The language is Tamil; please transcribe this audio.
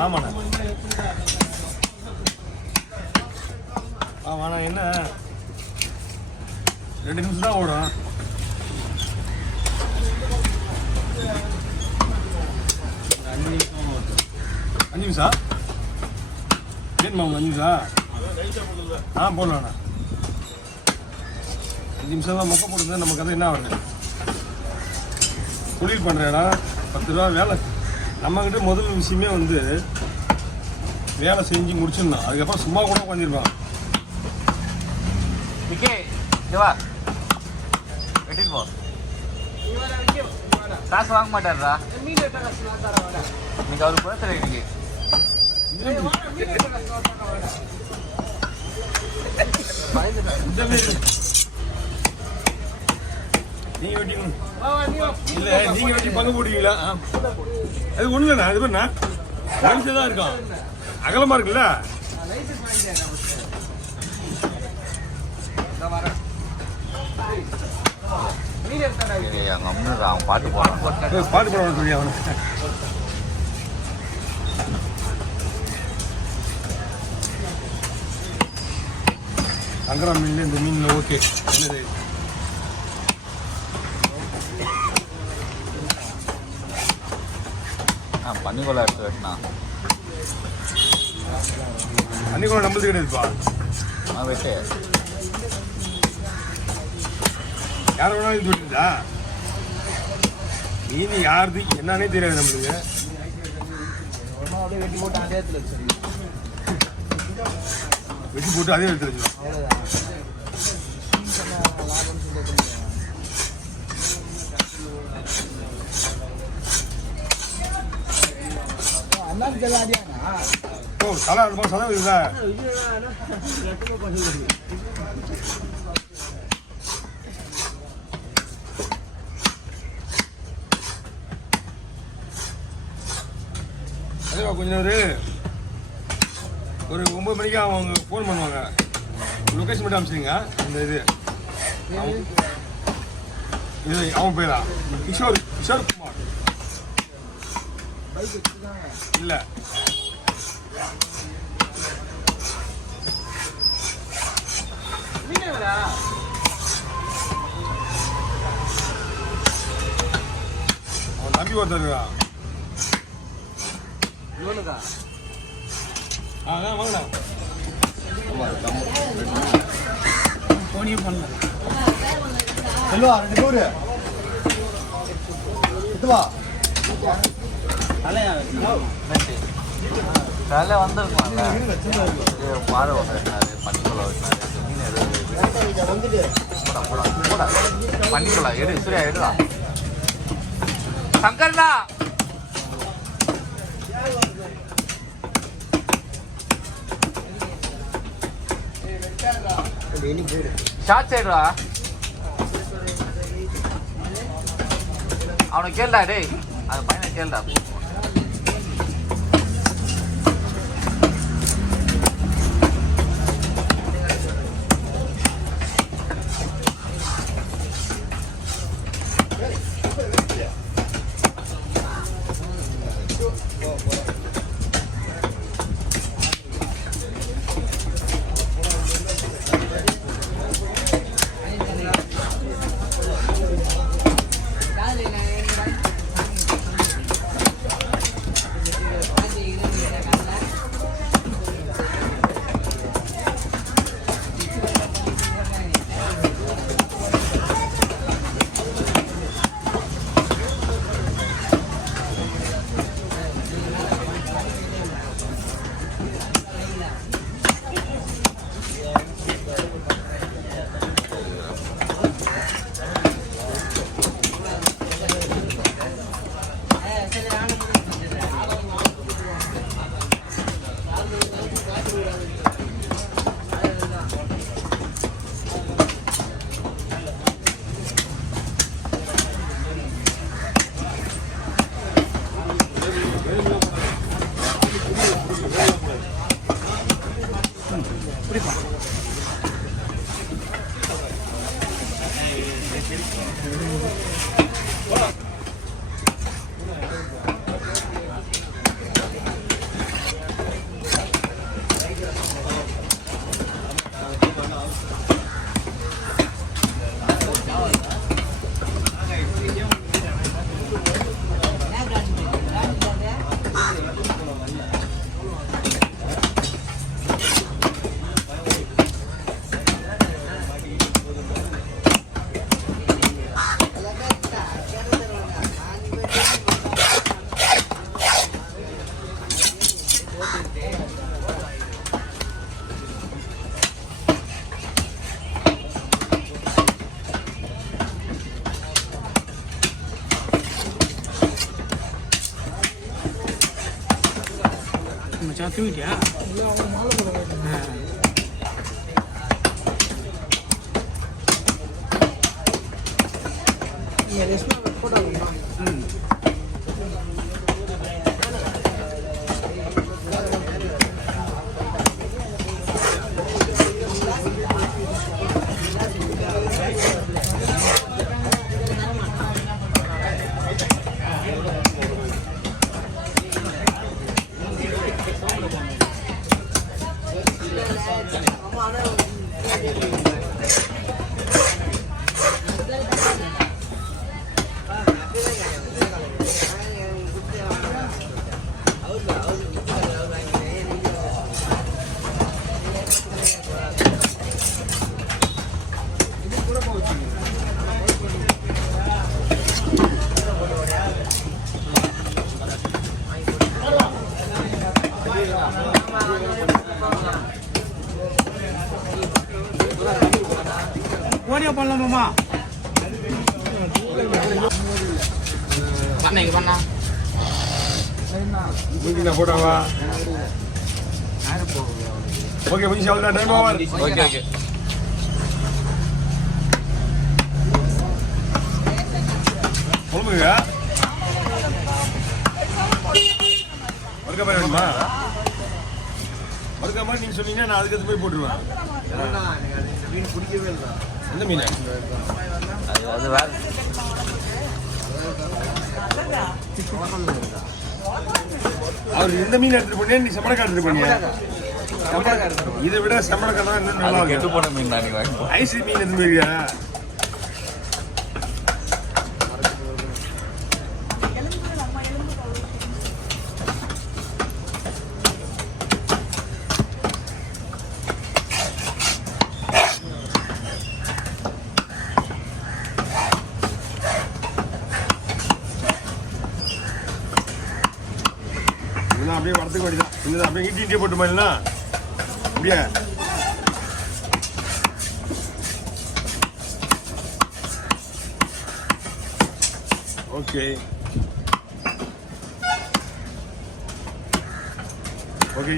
ஆமாண்ணா ஆமாண்ணா என்ன 2 நிமிஷம் தான் ஓடும். 5 நிமிஷம் வேணுமா உங்க 5 நிமிஷம்? போடலாண்ணா 5 நிமிஷம் தான் மொக்க போட்டுருந்தா நமக்கு அது என்ன வருது? தொழில் பண்ணுற இடம் 10 ரூபா வேலை. நம்மக்கிட்ட முதல் விஷயமே வந்து வேலை செஞ்சு முடிச்சிடணும். அதுக்கப்புறம் சும்மா கூட உட்காந்துருப்பாங்க. வெட்டிட்டு போ. காசு வாங்க மாட்டாரா இன்னைக்கு அவருக்கு பர்த்டே இன்னைக்கு. நீங்க வெட்டி இல்ல நீங்க வெட்டி பங்கு போடுவீங்களா? அது ஒண்ணு இல்லைண்ணா, அது பேர் தான் இருக்கும், அகலமா இருக்குல்ல. அவன் பாட்டு போடுறான் சொல்லி அவனுக்கு சங்கரா மீன்ல இந்த மீன்ல ஓகே. பன்னிக்கொலை எடுத்து வெட்டினா பன்னிக்கொலை நம்மளுக்கு கிடையாதுப்பா. வெட்டு யார் வேணாலும் இது விட்டுருந்தா மீன் யாருது என்னன்னே தெரியாது நம்மளுக்கு. வெட்டி போட்டு அதே இடத்துல வெட்டி போட்டு அதே எடுத்து வச்சிடும். தலை ரொம்ப சதம் இருக்குதா? அதேவா கொஞ்ச நேரம் ஒரு 9 மணிக்கு அவங்க ஃபோன் பண்ணுவாங்க. லொக்கேஷன் மட்டும் அனுப்பிச்சிடுங்க. இந்த இது அவன் பேரா கிஷோர் குமார் இல்லை அவன் தம்பி ஒருத்தர் இருக்கான். அதான் வாங்கண்ணா போனியே பண்ணல. சொல்லுவா 200 இதுவா தலை வந்துருக்கும்ல. பாறை வெட்டினாரு, பன்னிக்கொலை வெட்டினாரு, மீன் எடு பன்னிக்கொலை எடு சரியா எடுடா சங்கர்டா. ஷார்ட் சைடுடா அவனை கேள்டா. டேய் அந்த பையனை கேள்டா. மச்சான் தூங்கிட்டியா? ஓடியா பண்ணலாமாம்மா? பண்ணைக்கு பண்ணா முடிஞ்சா போட்டாவா? ஓகே முடிஞ்சு அவ்வளோ டைம் ஓவர். ஓகே ஓகே குழம்புங்க மறுக்க மாதிரி வேணுமா? மறுக்க மாதிரி நீங்கள் சொன்னீங்கன்னா நான் அதுக்கு போய் போட்டுருவேன். மீன் பிடிக்கவே இல்லை. எந்த மீன்? அது வேற அவர் இந்த மீன் எடுத்துட்டு போனியா நீ செம்மடக்காய் எடுத்துட்டு போனியா? இதை விட செம்மடக்காய் தான் இன்னும் நல்லா கெட்டு இருக்கும். போன மீன் நாளைக்கு வாங்கி ஐஸ் மீன் எடுத்துட்டு போயிருக்கியா? இதெல்லாம் அப்படியே வரத்துக்கு வேண்டியதான். இந்த அப்படியே இட்டி போட்டு மாதிரினா அப்படியே ஓகே ஓகே